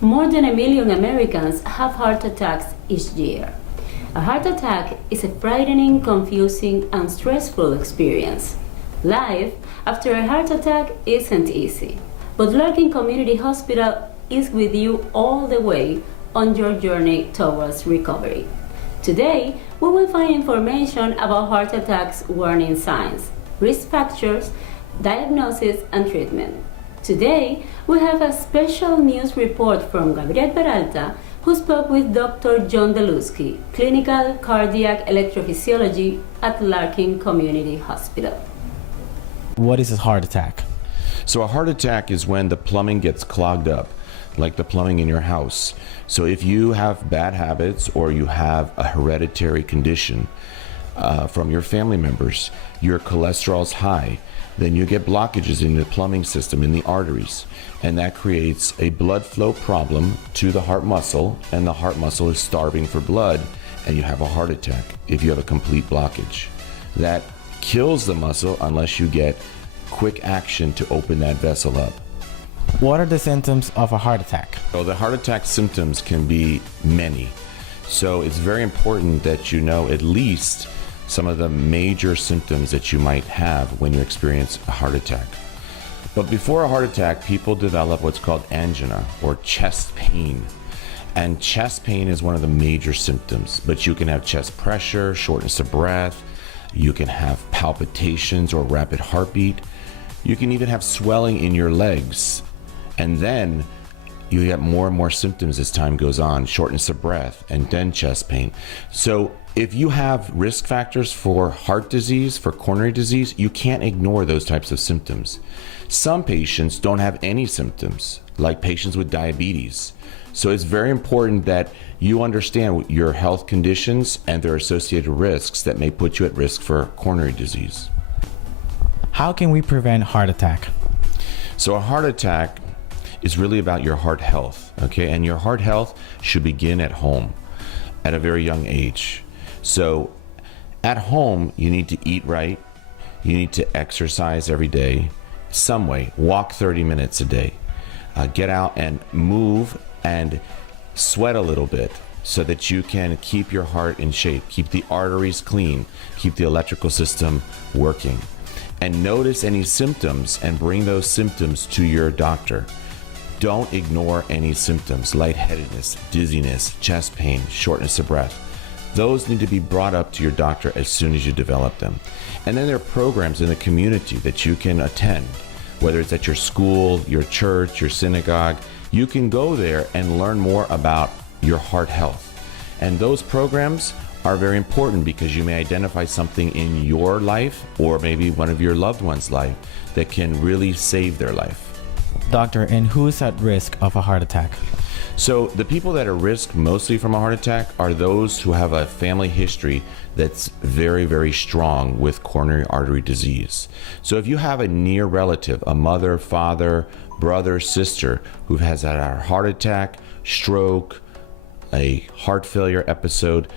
More than 1 million Americans have heart attacks each year. A heart attack is a frightening, confusing, and stressful experience. Life after a heart attack isn't easy, but Larkin Community Hospital is with you all the way on your journey towards recovery. Today, we will find information about heart attacks, warning signs, risk factors, diagnosis, and treatment. Today, we have a special news report from Gabriel Peralta, who spoke with Dr. John Dylewski, Clinical Cardiac Electrophysiology at Larkin Community Hospital. What is a heart attack? So a heart attack is when the plumbing gets clogged up, like the plumbing in your house. So if you have bad habits or you have a hereditary condition from your family members, your cholesterol's high, then you get blockages in the plumbing system, in the arteries, and that creates a blood flow problem to the heart muscle, and the heart muscle is starving for blood, and you have a heart attack if you have a complete blockage. That kills the muscle unless you get quick action to open that vessel up. What are the symptoms of a heart attack? So the heart attack symptoms can be many. So it's very important that you know at least some of the major symptoms that you might have when you experience a heart attack. But before a heart attack, people develop what's called angina, or chest pain. And chest pain is one of the major symptoms, but you can have chest pressure, shortness of breath, you can have palpitations or rapid heartbeat, you can even have swelling in your legs, and then you get more and more symptoms as time goes on, shortness of breath, and then chest pain. So if you have risk factors for heart disease, for coronary disease, you can't ignore those types of symptoms. Some patients don't have any symptoms, like patients with diabetes. So it's very important that you understand your health conditions and their associated risks that may put you at risk for coronary disease. How can we prevent heart attack? So a heart attack is really about your heart health, okay? And your heart health should begin at home at a very young age. So at home, you need to eat right, you need to exercise every day, some way, walk 30 minutes a day, get out and move and sweat a little bit so that you can keep your heart in shape, keep the arteries clean, keep the electrical system working. And notice any symptoms and bring those symptoms to your doctor. Don't ignore any symptoms, lightheadedness, dizziness, chest pain, shortness of breath. Those need to be brought up to your doctor as soon as you develop them. And then there are programs in the community that you can attend, whether it's at your school, your church, your synagogue. You can go there and learn more about your heart health. And those programs are very important because you may identify something in your life or maybe one of your loved ones' life that can really save their life. Doctor, and who's at risk of a heart attack? So the people that are at risk mostly from a heart attack are those who have a family history that's very, very strong with coronary artery disease. So if you have a near relative, a mother, father, brother, sister who has had a heart attack, stroke, a heart failure episode,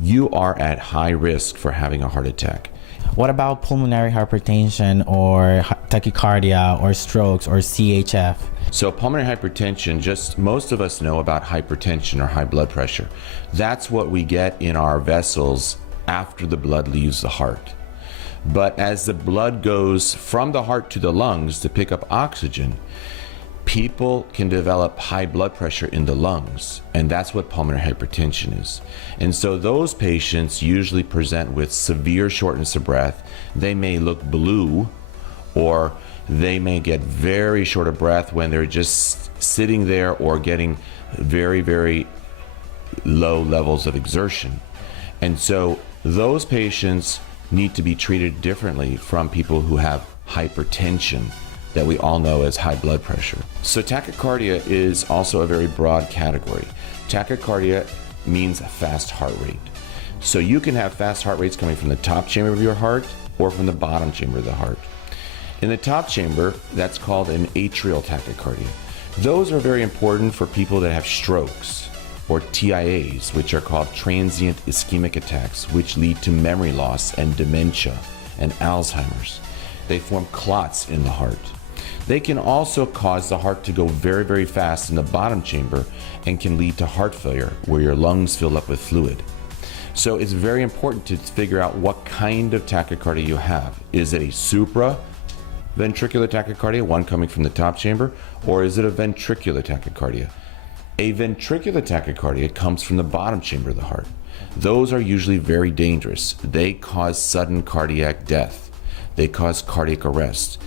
you are at high risk for having a heart attack. What about pulmonary hypertension or tachycardia or strokes or CHF? So pulmonary hypertension, just most of us know about hypertension or high blood pressure. That's what we get in our vessels after the blood leaves the heart. But as the blood goes from the heart to the lungs to pick up oxygen, people can develop high blood pressure in the lungs, and that's what pulmonary hypertension is. And so those patients usually present with severe shortness of breath. They may look blue, or they may get very short of breath when they're just sitting there or getting very, very low levels of exertion. And so those patients need to be treated differently from people who have hypertension that we all know as high blood pressure. So tachycardia is also a very broad category. Tachycardia means fast heart rate. So you can have fast heart rates coming from the top chamber of your heart or from the bottom chamber of the heart. In the top chamber, that's called an atrial tachycardia. Those are very important for people that have strokes or TIAs, which are called transient ischemic attacks, which lead to memory loss and dementia and Alzheimer's. They form clots in the heart. They can also cause the heart to go very, very fast in the bottom chamber and can lead to heart failure where your lungs fill up with fluid. So it's very important to figure out what kind of tachycardia you have. Is it a supraventricular tachycardia, one coming from the top chamber, or is it a ventricular tachycardia? A ventricular tachycardia comes from the bottom chamber of the heart. Those are usually very dangerous. They cause sudden cardiac death. They cause cardiac arrest.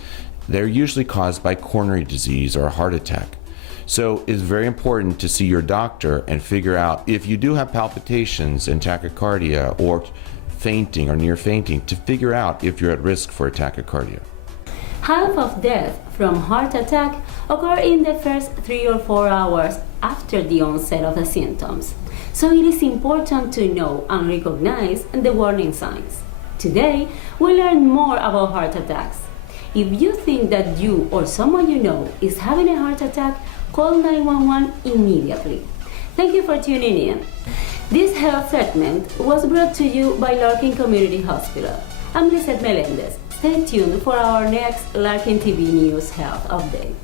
They're usually caused by coronary disease or a heart attack. So it's very important to see your doctor and figure out if you do have palpitations and tachycardia or fainting or near fainting, to figure out if you're at risk for a tachycardia. Half of death from heart attack occur in the first 3 or 4 hours after the onset of the symptoms. So it is important to know and recognize the warning signs. Today, we'll learn more about heart attacks. If you think that you or someone you know is having a heart attack, call 911 immediately. Thank you for tuning in. This health segment was brought to you by Larkin Community Hospital. I'm Lizeth Melendez. Stay tuned for our next Larkin TV News Health Update.